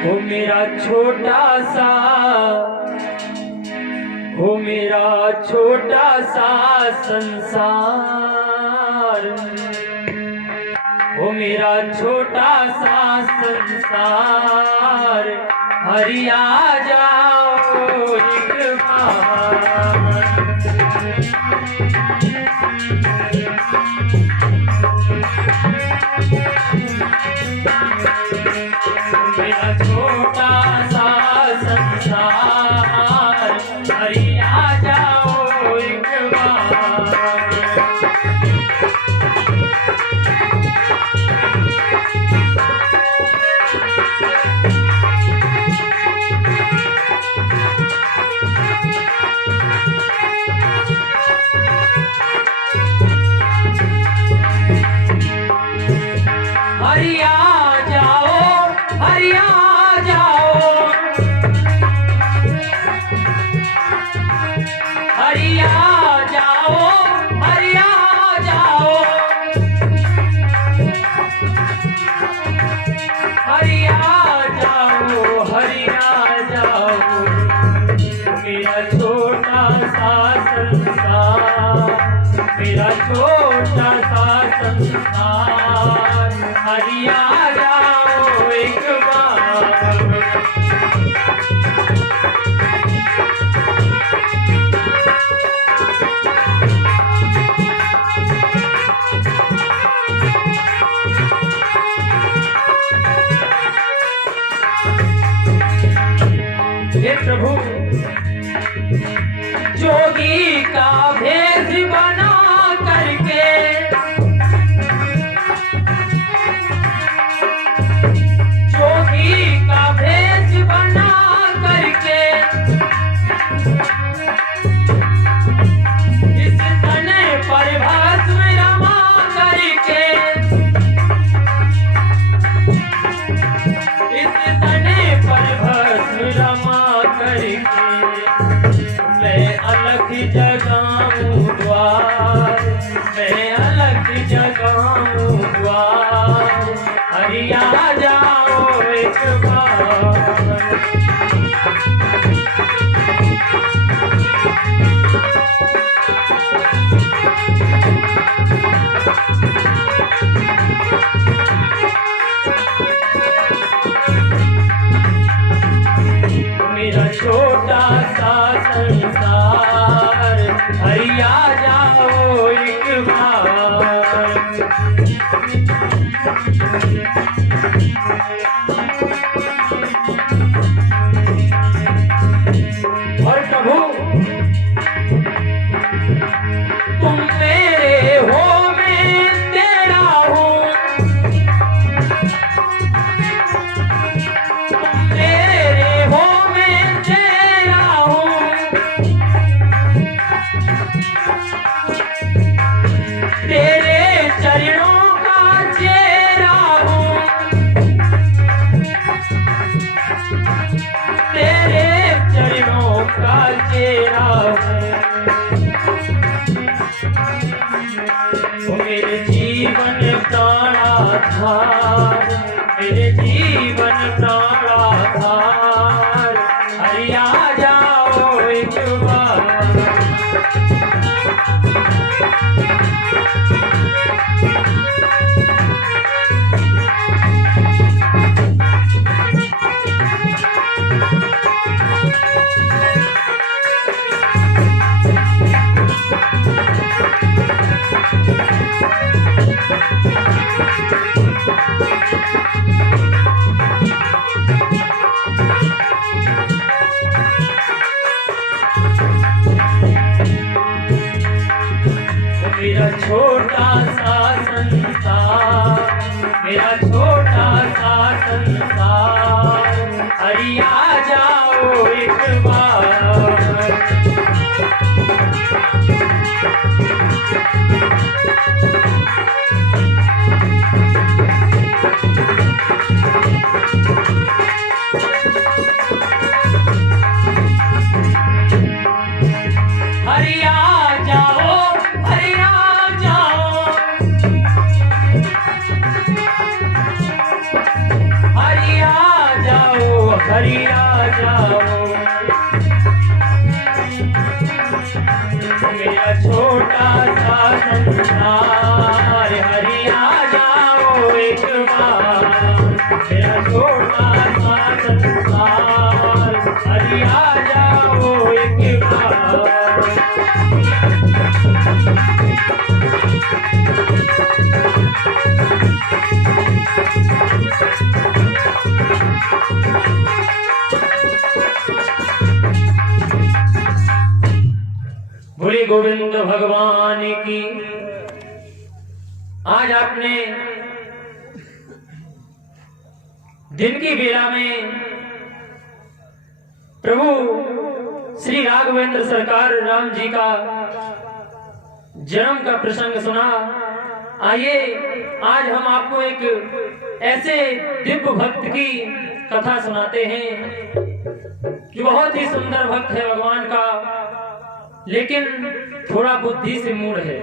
हो मेरा छोटा सा, हो मेरा छोटा सा संसार, हो मेरा छोटा सा संसार, हरि आ जाओ एक बार। मेरा छोटा सा संसार, हरि आ जाओ एक बार। हरि आ जाओ, हरि आ जाओ, हरि आ जाओ, हरि आ जाओ, हरि आ जाओ, हरि आ जाओ। मेरा छोटा सा संसार, मेरा छोटा सा संसार, हरि आ जाओ एक बार। हे प्रभु, जोगी का भेष बना करके, जोगी का भेष बना करके, इस तने पर भस्म रमा करके, इस तने पर भस्म रमा करके, मैं अलग जगाऊं द्वार, मैं अलग जगाऊं द्वार, हरि आ जाओ एक बार। मेरा छोटा सा संसार, हरि आ जाओ एक बार। और प्रभु, तुम मेरे हो, मैं तेरा हूँ, तुम मेरे हो, मैं तेरा हूँ, तेरे चरणों का चेहरा हूँ, तेरे चरणों का चेहरा हूँ। मेरे जीवन प्राणाधार, मेरे जीवन प्राणाधार, हरि आ जाओ एक बार। मेरा छोटा सा संसार, मेरा छोटा सा संसार, हरि आ जाओ एक बार। हरि आ जाओ, हरि आ जाओ, हरि आ जाओ जाओ हरि आ जाओ, मेरा छोटा सा संसार हरि आ जाओ एक बार, मेरा छोटा सा संसार हरि आ जाओ एक बार। बोले गोविंद भगवान की। आज आपने दिन की बेला में प्रभु श्री राघवेंद्र सरकार राम जी का जन्म का प्रसंग सुना। आइए आज हम आपको एक ऐसे दिव्य भक्त की कथा सुनाते हैं जो बहुत ही सुंदर भक्त है भगवान का, लेकिन थोड़ा बुद्धि से मूढ़ है।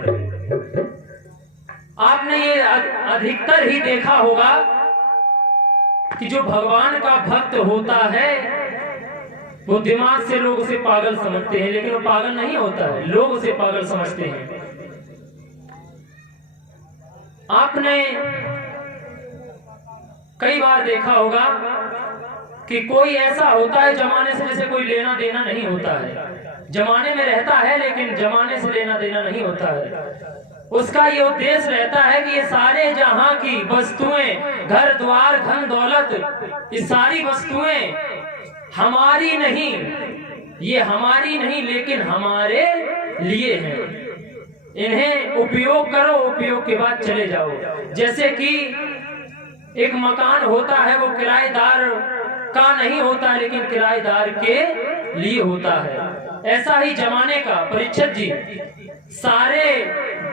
आपने ये अधिकतर ही देखा होगा कि जो भगवान का भक्त होता है वो दिमाग से लोग उसे पागल समझते हैं, लेकिन वो पागल नहीं होता है, लोग उसे पागल समझते हैं। आपने कई बार देखा होगा कि कोई ऐसा होता है जमाने से जैसे कोई लेना देना नहीं होता है, जमाने में रहता है लेकिन जमाने से लेना देना नहीं होता है। उसका ये उद्देश्य रहता है कि ये सारे जहां की वस्तुएं, घर द्वार धन दौलत, ये सारी वस्तुएं हमारी नहीं, ये हमारी नहीं लेकिन हमारे लिए हैं। इन्हें उपयोग करो, उपयोग के बाद चले जाओ। जैसे कि एक मकान होता है वो किराएदार का नहीं होता लेकिन किराएदार के लिए होता है। ऐसा ही जमाने का परीक्षित जी सारे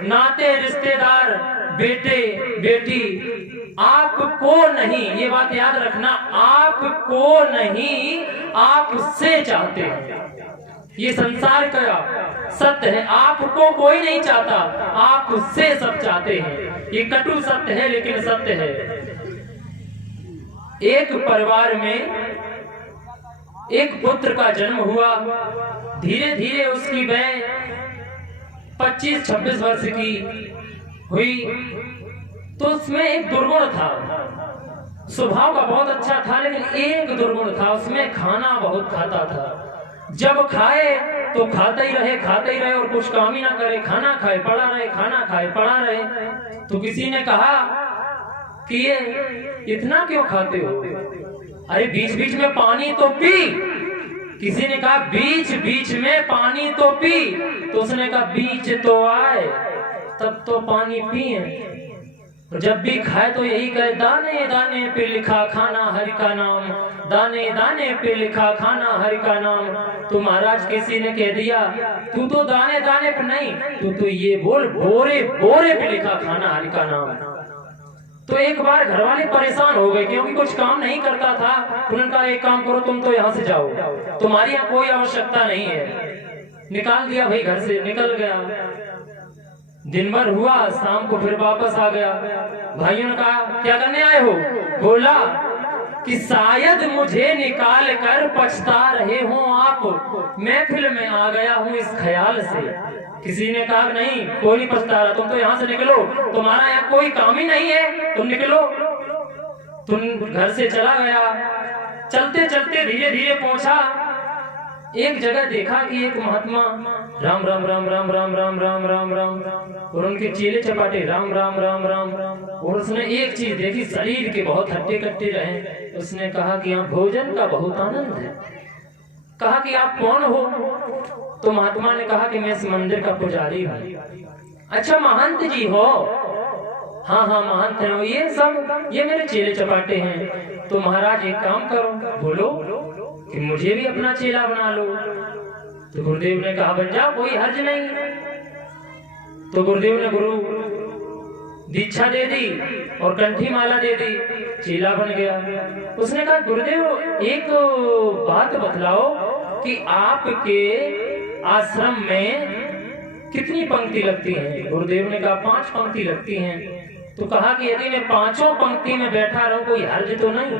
नाते रिश्तेदार, बेटे बेटी आपको नहीं, ये बात याद रखना, आपको नहीं आपसे चाहते हैं। ये संसार का सत्य है, आपको कोई नहीं चाहता, आपसे सब चाहते हैं। ये कटु सत्य है लेकिन सत्य है। एक परिवार में एक पुत्र का जन्म हुआ। धीरे धीरे उसकी वय 25-26 वर्ष की हुई तो उसमें एक दुर्गुण था। स्वभाव का बहुत अच्छा था लेकिन एक दुर्गुण था, उसमें खाना बहुत खाता था। जब खाए तो खाते ही रहे और कुछ काम ही ना करे, खाना खाए पड़ा रहे, खाना खाए पड़ा रहे। तो किसी ने कहा कि ये इतना क्यों खाते हो, अरे बीच बीच में पानी तो पी। किसी ने कहा बीच बीच में पानी तो पी, तो उसने कहा बीच तो आए तब तो पानी पिए। जब भी खाए तो यही कहे दाने दाने पे लिखा खाना हरि का नाम, दाने दाने पे लिखा खाना हरि का नाम। तो महाराज किसी ने कह दिया तू तो दाने दाने पे नहीं, तू तो ये बोल बोरे बोरे पे लिखा खाना हरि का नाम। तो एक बार घर वाले परेशान हो गए क्योंकि कुछ काम नहीं करता था। उन्होंने कहा एक काम करो, तुम तो यहाँ से जाओ, तुम्हारी यहाँ कोई आवश्यकता नहीं है। निकाल दिया भाई, घर से निकल गया। दिन भर हुआ, शाम को फिर वापस आ गया। भाइयों ने कहा क्या करने आए हो? बोला कि शायद मुझे निकाल कर पछता रहे हो आप, महफिल में आ गया हूँ इस ख्याल से। किसी ने कहा नहीं कोई नहीं पछता रहा, तुम तो यहाँ से निकलो, तुम्हारा यहाँ कोई काम ही नहीं है, तुम निकलो। तुम घर से चला गया। चलते चलते धीरे धीरे पहुंचा। एक जगह देखा कि एक महात्मा राम राम राम राम राम राम राम राम राम और उनके चेले चपाटे राम राम राम राम। और उसने एक चीज देखी, शरीर के बहुत हट्टे कट्टे रहे। उसने कहा कि यहाँ भोजन का बहुत आनंद है। कहा कि आप कौन हो? तो महात्मा ने कहा कि मैं इस मंदिर का पुजारी हूँ। अच्छा महंत जी हो? हाँ हाँ महंत है। ये सब ये मेरे चेले चपाटे हैं। तो महाराज एक काम करो, बोलो कि मुझे भी अपना चेला बना लो। तो गुरुदेव ने कहा बन जाओ, कोई हर्ज नहीं। तो गुरुदेव ने गुरु दीक्षा दे दी और कंठी माला दे दी, चेला बन गया। उसने कहा गुरुदेव एक बात बतलाओ कि आपके आश्रम में कितनी पंक्ति लगती है? गुरुदेव ने कहा 5 पंक्ति लगती हैं। तो कहा कि यदि मैं 5 पंक्ति में बैठा रहूं कोई हर्ज तो नहीं?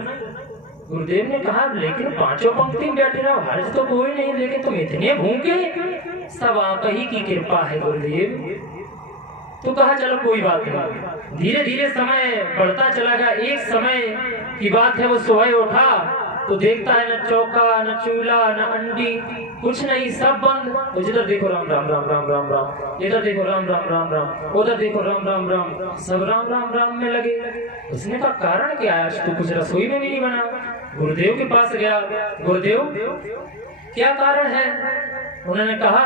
गुरुदेव ने कहा लेकिन पांचों पंक्ति में बैठे रहो, हर्ज तो कोई नहीं, लेकिन तुम इतने भूखे, सब आप ही की कृपा है गुरुदेव। तो कहा चलो कोई बात नहीं। धीरे धीरे समय बढ़ता चला गया। एक समय की बात है, वो सुबह उठा तो देखता है न चौका न चूल्हा न अंडी, कुछ नहीं, सब बंद। जिधर देखो राम राम राम राम राम राम, इधर देखो राम राम राम राम, उधर देखो राम राम राम, सब राम राम राम में लगे। उसने कहा कारण क्या है, आज तो कुछ रसोई में भी नहीं बना। गुरुदेव के पास गया, गुरुदेव क्या कारण है? उन्होंने कहा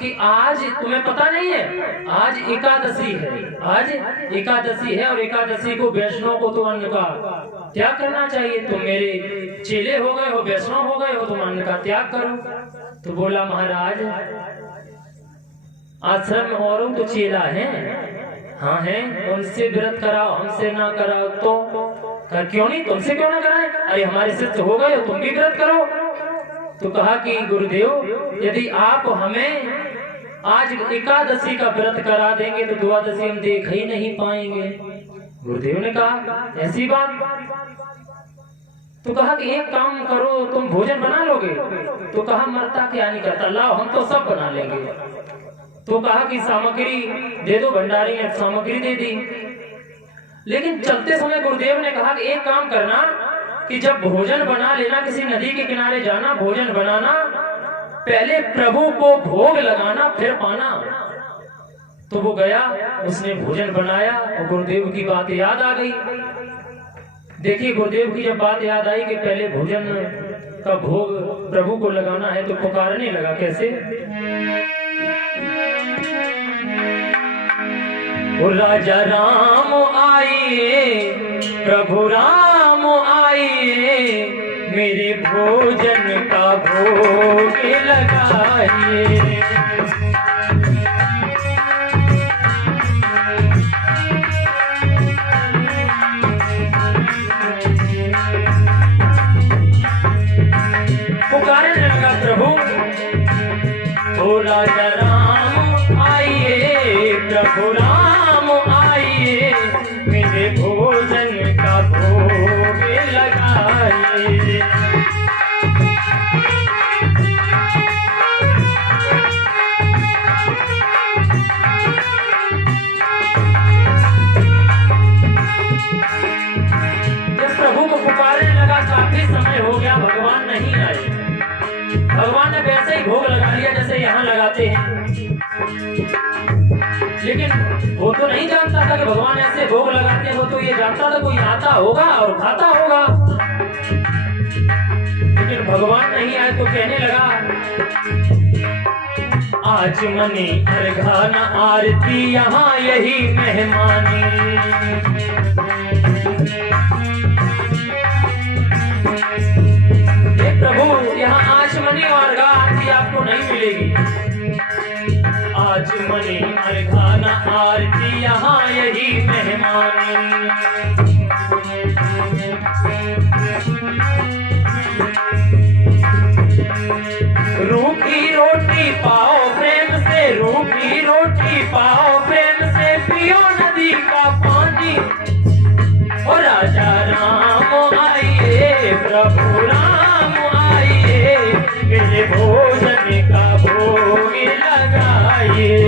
कि आज तुम्हें पता नहीं है, आज एकादशी है, आज एकादशी है, और एकादशी को वैष्णव को तो अन्न का त्याग करना चाहिए। तुम मेरे चेले हो गए हो, वैष्णव हो गए हो, तुम अन्न का त्याग करो। तो बोला महाराज आश्रम में औरों तो चेला हैं, हाँ हैं, उनसे व्रत कराओ, हमसे ना कराओ तो क्यों नहीं, तुमसे क्यों ना कराए? अरे हमारे शिष्य हो गए हो, तुम भी व्रत करो। तो कहा कि गुरुदेव यदि आप हमें आज एकादशी का व्रत करा देंगे तो द्वादशी हम देख ही नहीं पाएंगे। गुरुदेव ने कहा ऐसी बात? तो कहा कि एक काम करो, तुम भोजन बना लोगे? तो कहा मरता क्या नहीं करता, लाओ हम तो सब बना लेंगे। तो कहा कि सामग्री दे दो, भंडारी ने सामग्री दे दी। लेकिन चलते समय गुरुदेव ने कहा कि एक काम करना कि जब भोजन बना लेना, किसी नदी के किनारे जाना, भोजन बनाना, पहले प्रभु को भोग लगाना फिर पाना। तो वो गया, उसने भोजन बनाया और गुरुदेव की बात याद आ गई। देखिए गुरुदेव की जब बात याद आई कि पहले भोजन का भोग प्रभु को लगाना है, तो पुकारने लगा। कैसे? राजा राम आइए, प्रभु राम आइए, मेरे भोजन का भोग लगाइए। पुकारने लगा प्रभु, ओ राजा राम आइए, प्रभु राम आइए, मेरे भोजन का भोग लगाइए। जब प्रभु को पुकारने लगा, काफी समय हो गया, भगवान नहीं आए। भगवान ने वैसे ही भोग लगा लिया जैसे यहाँ लगाते हैं, लेकिन वो तो नहीं जानता था कि भगवान ऐसे भोग लगाते हो। तो ये जानता था कोई आता होगा और खाता होगा, लेकिन भगवान नहीं आए। तो कहने लगा आज मनी अर्घा न आरती, यहाँ यही मेहमानी। प्रभु यहाँ आचमनी और अर्घा आरती आपको नहीं मिलेगी। आचमनी अर्घा न आरती, यहाँ यही मेहमानी। रूखी रोटी पाओ प्रेम से, रूखी रोटी पाओ प्रेम से, पियो नदी का पानी। और राजा राम आइए, प्रभु राम आइए, मेरे भोजन का भोग लगाइए।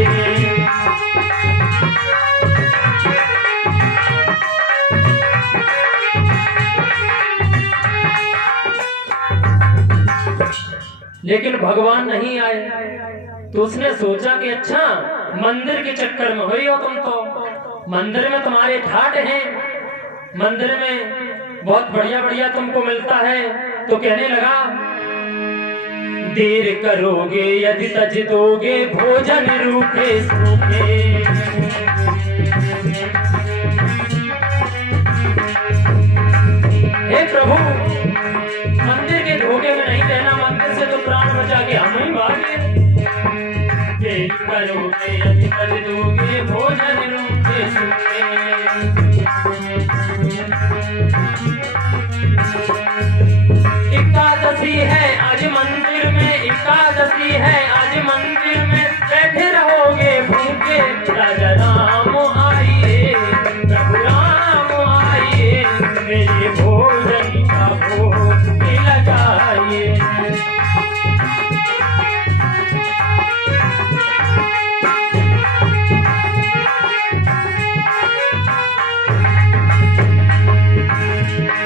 लेकिन भगवान नहीं आए। तो उसने सोचा कि अच्छा मंदिर के चक्कर में हुई हो तुम, तो मंदिर में तुम्हारे ठाट हैं, मंदिर में बहुत बढ़िया बढ़िया तुमको मिलता है। तो कहने लगा देर करोगे यदि तज दोगे, भोजन रूखे सूखे। हे प्रभु मंदिर के धोखे में नहीं रहना, मंदिर से तो प्राण बचा के हम ही भागे। देर करोगे यदि तज दोगे, भोजन रूखे सूखे। एकादशी है आज मंदिर में, एकादशी है आज मंदिर में, बैठे रहोगे भूखे। राजा राम आइए, प्रभु राम आइए, मेरे भोग भोजन का भोग लगाइए।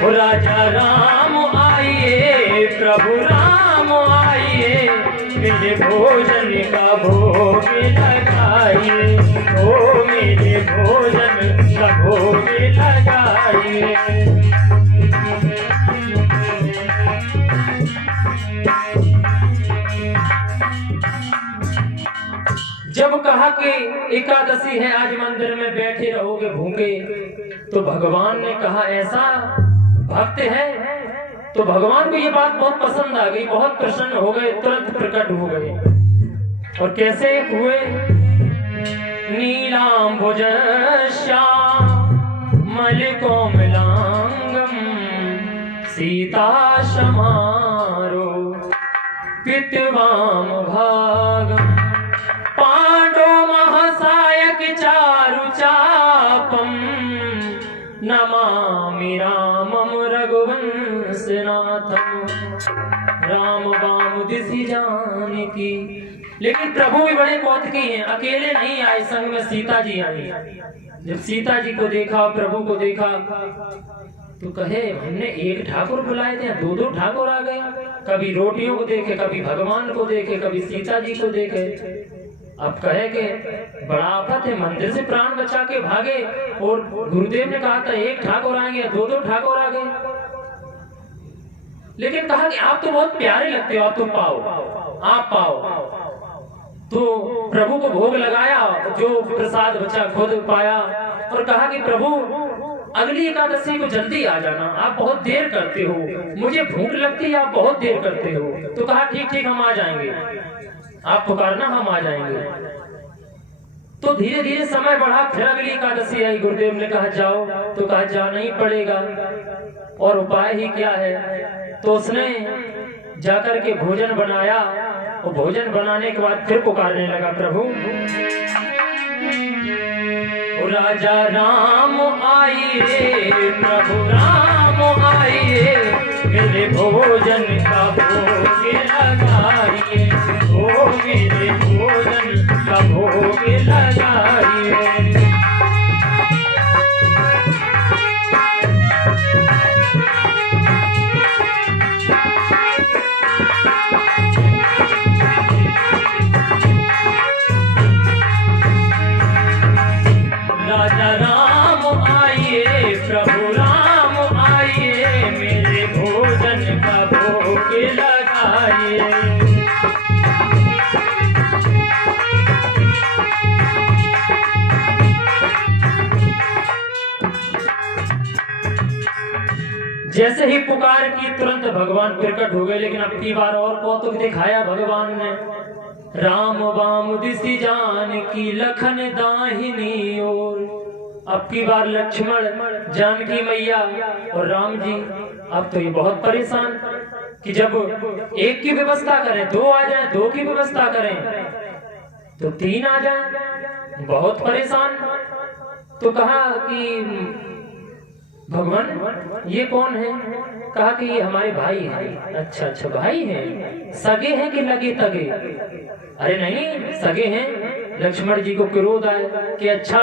राजा राम आइए, प्रभु राम आइए, मेरे भोजन का भोग लगाइए। ओ मेरे भोजन का भोग लगाइए। जब कहा कि एकादशी है, आज मंदिर में बैठे रहोगे भूखे, तो भगवान ने कहा ऐसा भक्त है, तो भगवान को ये बात बहुत पसंद आ गई, बहुत प्रसन्न हो गए, तुरंत प्रकट हो गए। और कैसे हुए? नीलांबुज श्यामल कोमलांगम सीता समारो पितवाम भागम पांडो महासायक चारु चापम नमामि रामम रघुवंशनाथम राम बाम दिशि जानकी। लेकिन प्रभु भी बड़े कौतुकी हैं, अकेले नहीं आए, संग में सीता जी आई। जब सीता जी को देखा, प्रभु को देखा, तो कहे हमने एक ठाकुर बुलाए थे, दो दो ठाकुर आ गए। कभी रोटियों को देखे, कभी भगवान को देखे, कभी सीता जी को देखे। अब कहे के बड़ा आफत है, मंदिर से प्राण बचा के भागे, और गुरुदेव ने कहा था एक ठाकुर आएंगे, दो दो ठाकुर आ गए। लेकिन कहा कि आप तो बहुत प्यारे लगते हो, आप तो पाओ, आप पाओ। तो प्रभु को भोग लगाया, जो प्रसाद बचा खुद पाया, और कहा कि प्रभु अगली एकादशी को जल्दी आ जाना, आप बहुत देर करते हो, मुझे भूख लगती है, आप बहुत देर करते हो। तो कहा ठीक ठीक हम आ जाएंगे, आप पुकारना हम आ जाएंगे। तो धीरे धीरे समय बढ़ा, फिर अगली एकादशी आई, गुरुदेव ने कहा जाओ, तो कहा जाना ही पड़ेगा, और उपाय ही क्या है। तो उसने जाकर के भोजन बनाया, और भोजन बनाने के बाद फिर पुकारने लगा प्रभु राजा राम आइए, प्रभु राम आइए, मेरे भोजन का भोग लगाइए। ओ मेरे भोजन का भोग लगाइए। राजा राम आइए, प्रभु राम आइए, मेरे भोजन का भोग लगाइए। जैसे ही पुकार की, तुरंत भगवान प्रकट हो गए। लेकिन अब की बार और कौतुक दिखाया भगवान ने। राम बाम दिशि जानकी, लखन दाहिनी ओर। अब की बार लक्ष्मण, जानकी मैया और राम जी, अब तो ये बहुत परेशान कि जब एक की व्यवस्था करें, दो आ जाए, दो की व्यवस्था करें तो तीन आ जाए, बहुत परेशान। तो कहा कि भगवान ये कौन है? कहा कि ये हमारे भाई हैं। अच्छा अच्छा, भाई हैं, सगे हैं कि लगे तगे? अरे नहीं, सगे हैं। लक्ष्मण जी को क्रोध आए कि अच्छा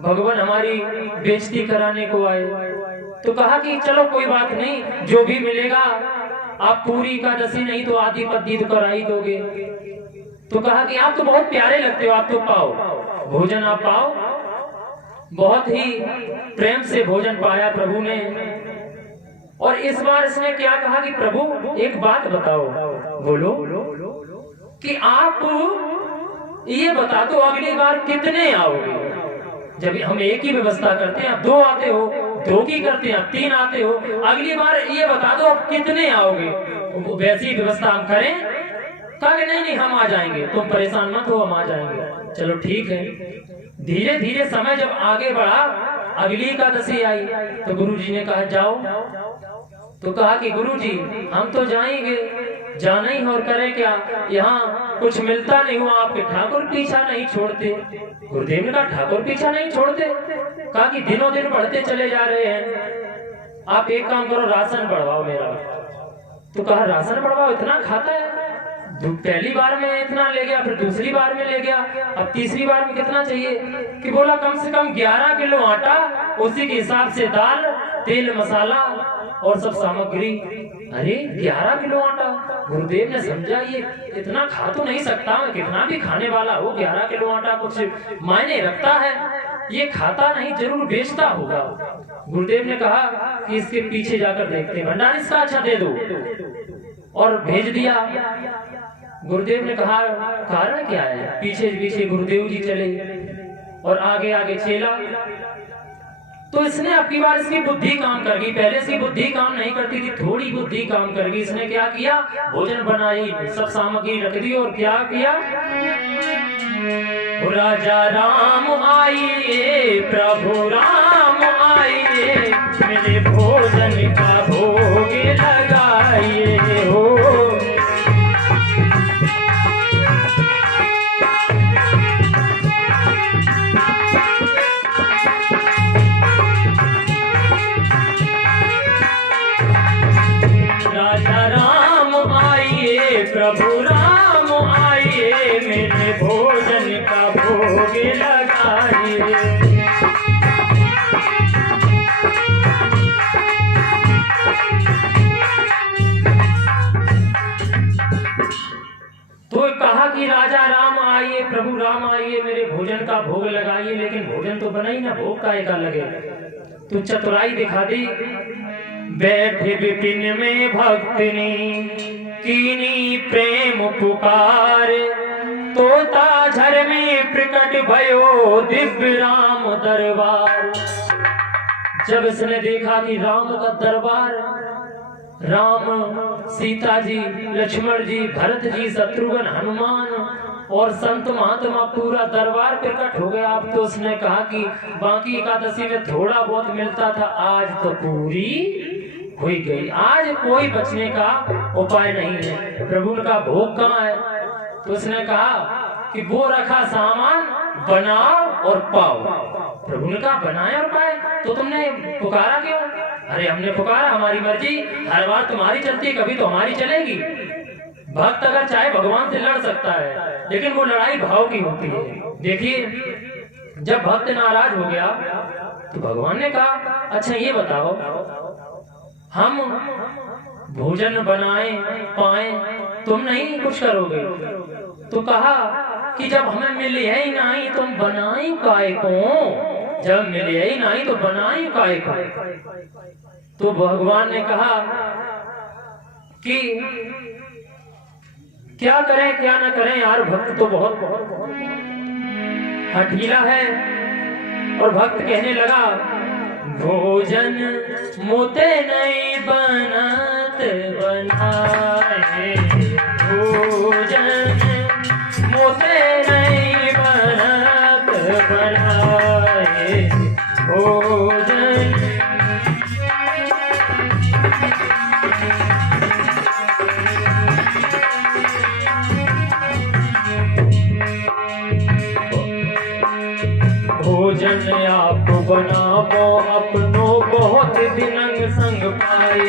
भगवान हमारी बेइज्जती कराने को आए। तो कहा कि चलो कोई बात नहीं, जो भी मिलेगा आप पूरी एकादशी नहीं तो आधी पद्दी तो करा ही दोगे। तो कहा कि आप तो बहुत प्यारे लगते हो, आप तो पाओ भोजन, आप पाओ। बहुत ही प्रेम से भोजन पाया प्रभु ने। और इस बार इसने क्या कहा कि प्रभु एक बात बताओ। बोलो कि आप ये बता दो अगली बार कितने आओगे? जब हम एक ही व्यवस्था करते हैं, आप दो आते हो, दो की करते हैं, आप तीन आते हो, अगली बार ये बता दो आप कितने आओगे? वैसी व्यवस्था हम करें? कहा कि नहीं नहीं हम आ जाएंगे, तुम परेशान मत हो, हम आ जाएंगे। चलो ठीक है। धीरे धीरे समय जब आगे बढ़ा, अगली एकादशी आई तो गुरु जी ने कहा जाओ। तो कहा कि गुरु जी हम तो जाएंगे, जाना ही और करें क्या, यहाँ कुछ मिलता नहीं हुआ, आपके ठाकुर पीछा नहीं छोड़ते। गुरुदेव ने कहा ठाकुर पीछा नहीं छोड़ते? कहा कि दिनों दिन बढ़ते चले जा रहे हैं। आप एक काम करो, राशन बढ़वाओ मेरा। तो कहा राशन बढ़वाओ, इतना खाता है? पहली बार में इतना ले गया, फिर दूसरी बार में ले गया, अब तीसरी बार में कितना चाहिए? कि बोला कम से कम 11 किलो आटा, उसी के हिसाब से दाल, तेल, मसाला और सब सामग्री। अरे 11 किलो आटा! गुरुदेव ने समझा ये इतना खा तो नहीं सकता, कितना भी खाने वाला हो 11 किलो आटा कुछ मायने रखता है, ये खाता नहीं, जरूर बेचता होगा। गुरुदेव ने कहा कि इसके पीछे जाकर देखते हैं, भंडार इसका अच्छा दे दो, और भेज दिया। गुरुदेव ने कहा कारण क्या है? पीछे पीछे गुरुदेव जी चले और आगे आगे चेला। तो इसने अब की बार इसकी बुद्धि काम कर गई, पहले इसकी बुद्धि काम नहीं करती थी, थोड़ी बुद्धि काम कर गई। इसने क्या किया? भोजन बनाई, सब सामग्री रख दी, और क्या किया? राजा राम आइए, प्रभु राम आइए, मेरे भोजन का भोग लगाइए हो। राजा राम आइए, प्रभु राम आइए, मेरे भोजन का भोग लगाइए। तो कहा कि राजा राम आइए, प्रभु राम आइए, मेरे भोजन का भोग लगाइए, लेकिन भोजन तो बना ही ना, भोग का एक लगे। तो चतुराई दिखा दी। बैठे विपिन में भक्तनी, कीनी प्रेम पुकार, तोता झर में प्रकट भयो, दिव्य राम दरबार। जब इसने देखा कि राम का दरबार, राम, सीता जी, लक्ष्मण जी, भरत जी, शत्रुघ्न, हनुमान और संत महात्मा, पूरा दरबार प्रकट हो गया। अब तो उसने कहा कि बाकी एकादशी में थोड़ा बहुत मिलता था, आज तो पूरी हुई गई, आज कोई बचने का उपाय नहीं है। प्रभु का भोग कहाँ है? तो उसने कहा कि वो रखा सामान, बनाओ और पाओ। प्रभु ने कहा बनाए और पाए, तो तुमने पुकारा क्यों? अरे हमने पुकारा, हमारी मर्जी, हर बार तुम्हारी चलती है, कभी तो हमारी चलेगी। भक्त अगर चाहे भगवान से लड़ सकता है, लेकिन वो लड़ाई भाव की होती है। देखिए, जब भक्त नाराज हो गया तो भगवान ने कहा अच्छा ये बताओ, हम भोजन बनाए पाए, तुम नहीं कुछ करोगे? तो कहा कि जब हमें मिले ही नहीं, तुम बनाई काय को? जब मिले ही नहीं तो बनाई काय को? तो भगवान ने कहा कि क्या करें क्या ना करें यार, भक्त तो बहुत हठीला है। और भक्त कहने लगा भोजन मोते नहीं बनत बनाए, भोजन मोते नहीं बनत बनाए, भोजन। भोजन आप बनावो अपनो, बहुत दिनंग संग पाए,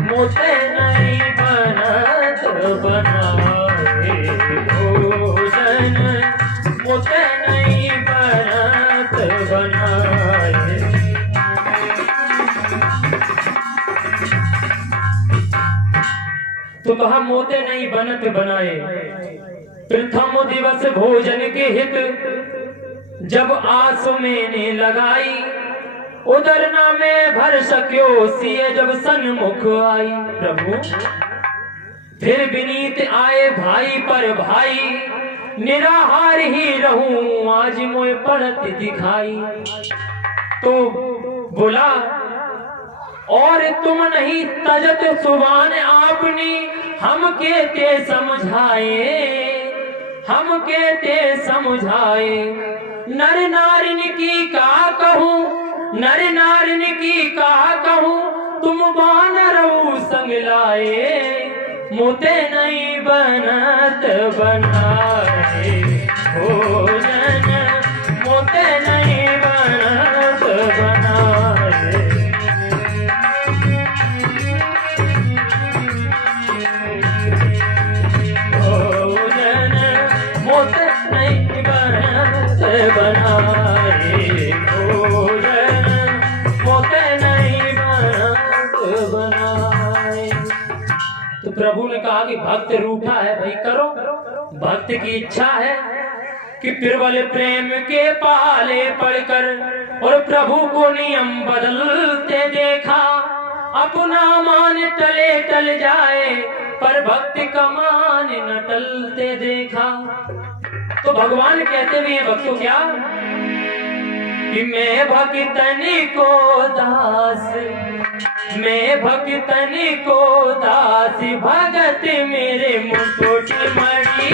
मोते नहीं बनत बनाए, भोजन मोते नहीं बनत बनाए। तो कहा मोते नहीं बनत बनाए। प्रथम दिवस भोजन के हित जब आस मैंने लगाई, उधर ना में भर सक्यो सिए जब सन्मुख आई। प्रभु फिर विनीत आए भाई पर भाई, निराहार ही रहूं आज मोए पड़त दिखाई। तो बोला और तुम नहीं तजत सुबान आपनी, हम के ते समझाए, हम के ते समझाए। नर नारिन की का कहूँ, नर नारिन की का कहूँ, तुम बानरऊ संग लाए, मोते नहीं बनत बनाए, भोजन मोते नहीं बनत बनाए। बनाए। तो प्रभु ने कहा कि भक्त रूठा है भाई करो, भक्त की इच्छा है कि प्रबल प्रेम के पाले पड़कर और प्रभु को नियम बदलते देखा। अपना मान टले टल जाए पर भक्त का मान न टलते देखा। तो भगवान कहते भी हैं भक्तों क्या कि मैं भक्तन को दास, मैं भक्तन को दास, भगत मेरे मुकुट मणि।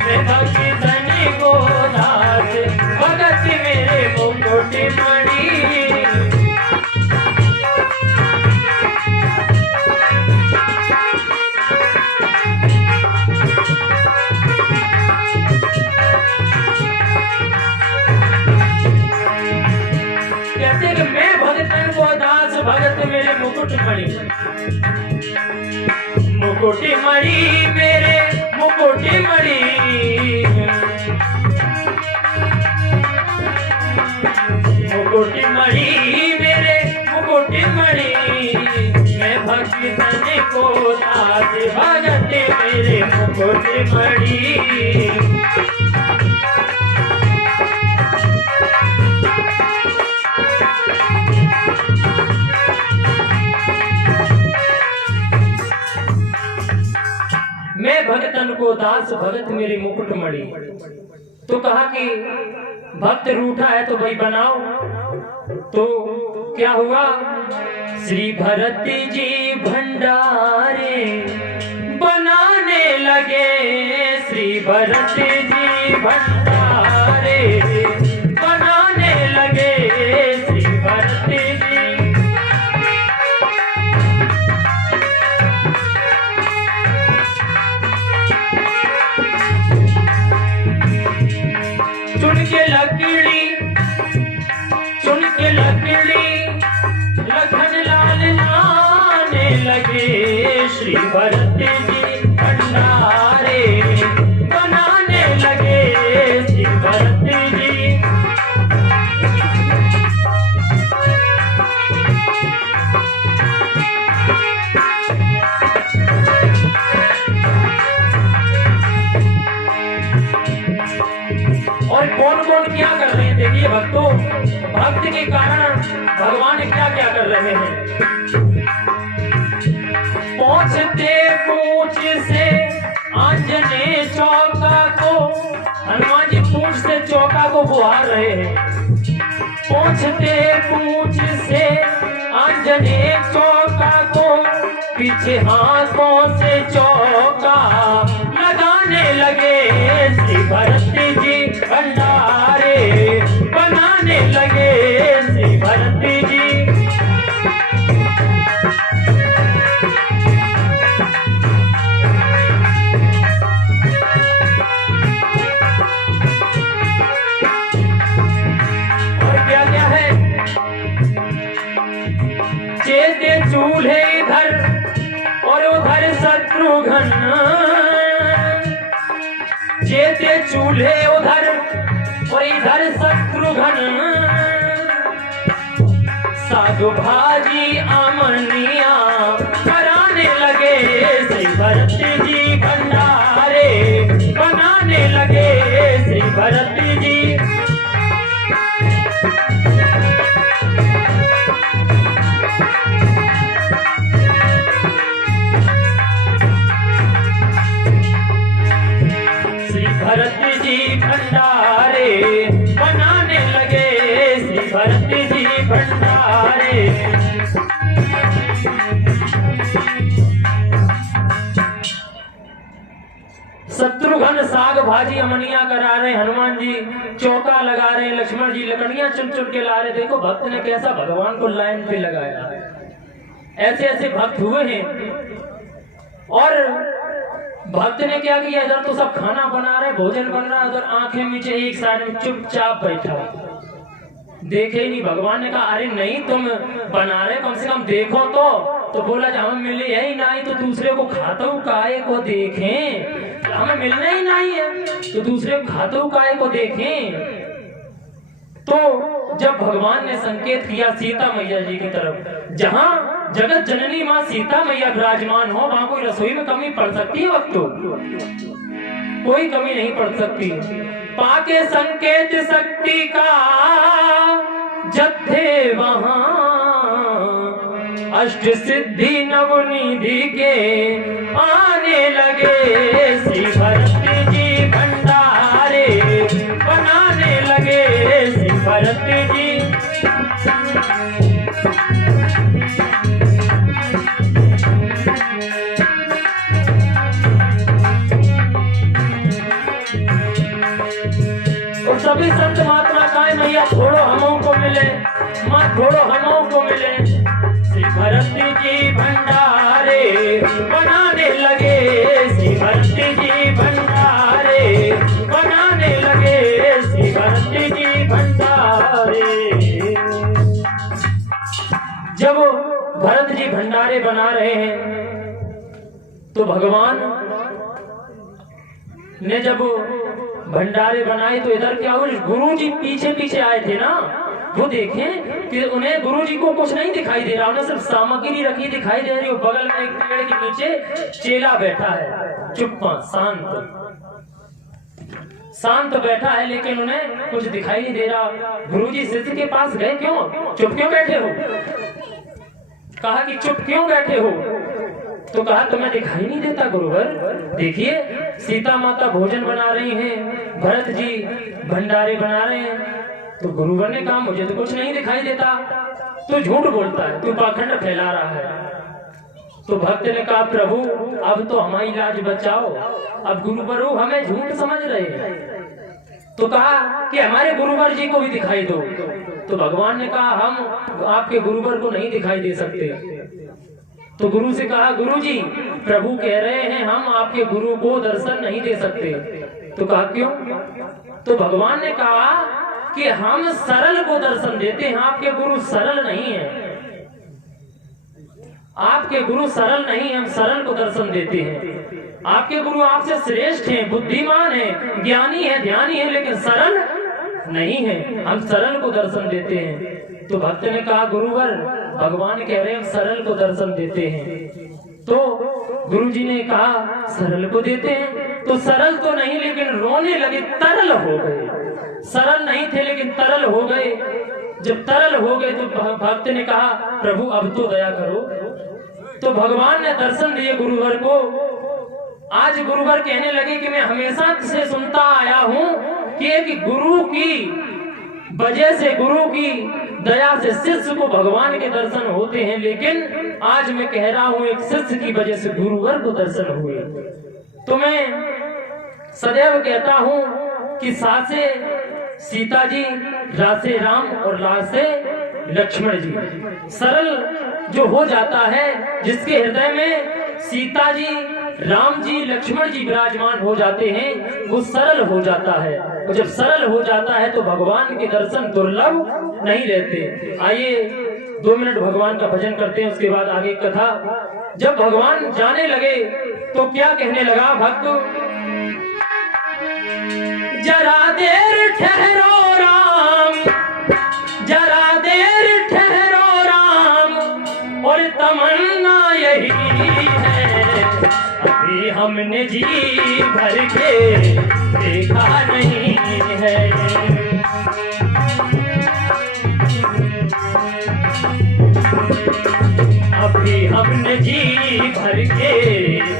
मैं भक्तन को दास, भगत मेरे मुकुट मणि। भगत मेरे मुकुट मणि, मुकुट मणि मेरे मुकुट मणि। मुकुट मणि मेरे मुकुट मणि। मैं भक्तन को दास, भगत मेरे मुकुट मणि। मैं भगतन को दास, भगत मेरी मुकुट मणि। तो कहा कि भक्त रूठा है तो भाई बनाओ। तो क्या हुआ, श्री भरत जी भंडारे बनाने लगे। श्री भरत जी भंडारे बनाने लगे। श्री भरत जी चुन के लकड़ी लखन लाल लाने लगे। श्री भरत जी भंडारे बनाने लगे। श्री भरत जी और कौन कौन क्या कर रहे हैं देखिए भक्तों, भक्त के कारण भगवान क्या क्या कर रहे हैं। पहुंचते पूछ से आंजने चौका को, हनुमान जी पूछ से चौका को बुहार रहे हैं। पहुंचते पूछ से आंजने चौका को, पीछे हाथों से चौका लगाने लगे। श्री भरत जी भंडारे बनाने लगे। श्री भरत जी और क्या क्या है, चेते चूल्हे इधर और उधर शत्रुघ्न। चेते चूल्हे उधर और इधर शत्रुघ्न। साधु भाजी अमनिया कराने लगे। श्री भरत जी भंडारे बनाने लगे। श्री भरत जी भरत जी भंडारे बनाने लगे। श्री भरत जी भंडारे शत्रुघ्न साग भाजी अमनिया करा रहे, हनुमान जी चौका लगा रहे, लक्ष्मण जी लकड़ियां चुन चुन के ला रहे। देखो भक्त ने कैसा भगवान को लाइन पे लगाया। ऐसे ऐसे भक्त हुए हैं। और भक्त ने क्या किया, इधर तो सब खाना बना रहे, भोजन बन रहा है, उधर आंखें नीचे एक साइड में चुपचाप बैठा, देखे ही नहीं। भगवान ने कहा अरे नहीं तुम बना रहे, कम से कम देखो तो बोला हमें मिले ही नहीं तो दूसरे को खाते हुए काहे को देखें, हमें मिलना ही नहीं है तो दूसरे को खाते हुए काहे को देखें। तो जब भगवान ने संकेत किया सीता मैया जी की तरफ, जहां जगत जननी मां सीता मैया विराजमान हो, वहां कोई रसोई में कमी पड़ सकती है? वक्त कोई कमी नहीं पड़ सकती। पाके संकेत शक्ति का जत्थे वहां, अष्ट सिद्धि नवनिधि के आने लगे, श्री भरत जी भंडारे बनाने लगे, श्री भरत जी। और सभी संत महात्मा काय मैया थोड़ो हमों को मिले, माँ थोड़ो हमों को मिले, श्री भरत जी भंडारे बनाने लगे, श्री भरत जी भंडारे बनाने लगे, श्री भरत जी भंडारे। जब भरत जी भंडारे बना रहे हैं तो भगवान ने जब भंडारे बनाए तो इधर क्या हुआ, गुरु जी पीछे पीछे आए थे ना, वो देखें कि उन्हें गुरु जी को कुछ नहीं दिखाई दे रहा, उन्हें सिर्फ सामग्री रखी दिखाई दे रही है। बगल में एक पेड़ के नीचे चेला बैठा है, चुप्पा शांत बैठा है, लेकिन उन्हें कुछ दिखाई नहीं दे रहा। गुरु जी शिष्य के पास गए, क्यों चुप क्यों बैठे हो? कहा कि चुप क्यों बैठे हो? तो कहा तुम्हें दिखाई नहीं देता गुरुवर? देखिए सीता माता भोजन बना रही हैं, भरत जी भंडारे बना रहे हैं। तो गुरुवर ने कहा मुझे तो कुछ नहीं दिखाई देता, तू झूठ बोलता है, तू पाखंड फैला रहा है। तो भक्त ने कहा प्रभु अब तो हमारी लाज बचाओ, अब गुरुवर हमें झूठ समझ रहे हैं। तो कहा कि हमारे गुरुवर जी को भी दिखाई दो। तो भगवान ने कहा हम आपके गुरुवर को नहीं दिखाई दे सकते। तो गुरु से कहा गुरु जी प्रभु कह रहे हैं हम आपके गुरु को दर्शन नहीं दे सकते। तो कहा क्यों? तो भगवान ने कहा कि हम सरल को दर्शन देते हैं, आपके गुरु सरल नहीं है, आपके गुरु सरल नहीं, हम सरल को दर्शन देते हैं। आपके गुरु आपसे श्रेष्ठ हैं, बुद्धिमान हैं, ज्ञानी है, ध्यानी है, लेकिन सरल नहीं है, हम सरल को दर्शन देते हैं। तो भक्त ने कहा गुरुवर भगवान कह रहे हैं सरल को दर्शन देते हैं। तो गुरुजी ने कहा सरल को देते हैं, तो सरल तो नहीं लेकिन रोने लगे, तरल हो गए। सरल नहीं थे लेकिन तरल हो गए। जब तरल हो गए तो भक्त ने कहा प्रभु अब तो दया करो। तो भगवान ने दर्शन दिए गुरुवर को। आज गुरुवर कहने लगे कि मैं हमेशा से सुनता आया हूँ कि एक गुरु की वजह से, गुरु की दया से शिष्य को भगवान के दर्शन होते हैं, लेकिन आज मैं कह रहा हूँ एक शिष्य की वजह से गुरुवर को दर्शन हुए। तो मैं सदैव कहता हूँ कि सासे सीता जी, रासे राम और रासे लक्ष्मण जी। सरल जो हो जाता है, जिसके हृदय में सीता जी, राम जी, लक्ष्मण जी विराजमान हो जाते हैं, वो सरल हो जाता है। और जब सरल हो जाता है तो भगवान के दर्शन दुर्लभ नहीं रहते। आइए 2 मिनट भगवान का भजन करते हैं, उसके बाद आगे कथा। जब भगवान जाने लगे तो क्या कहने लगा भक्त, जरा देर ठहरो राम, जरा देर ठहरो राम, और तमन्ना यही है, अभी हमने जी भर के देखा नहीं है। अभी हमने जी भर के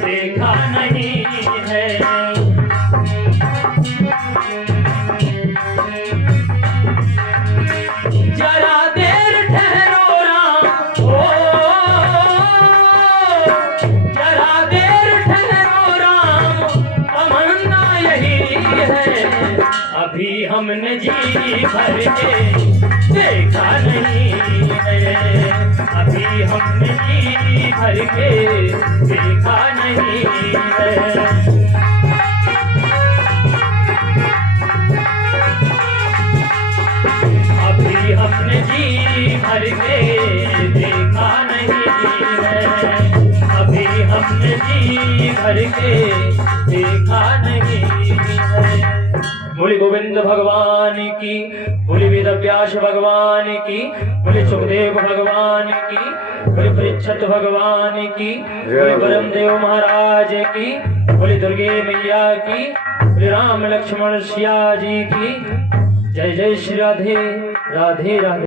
देखा नहीं है। जरा देर ठहरो राम, ओ जरा देर ठहरो राम, तमन्ना यही है, अभी हमने जी भर के देखा नहीं है। अभी हमने जी भर के देखा नहीं है। अभी हमने जी भर के देखा नहीं है। अभी हमने जी भर के देखा नहीं है। बोली गोविंद भगवान की, बोली वेद व्यास भगवान की, बोली सुखदेव भगवान की, बोली परीक्षित भगवान की, बोली ब्रह्मदेव महाराज की, बोली दुर्गे मैया की, बोली राम लक्ष्मण सिया जी की। जय जय श्री राधे राधे राधे।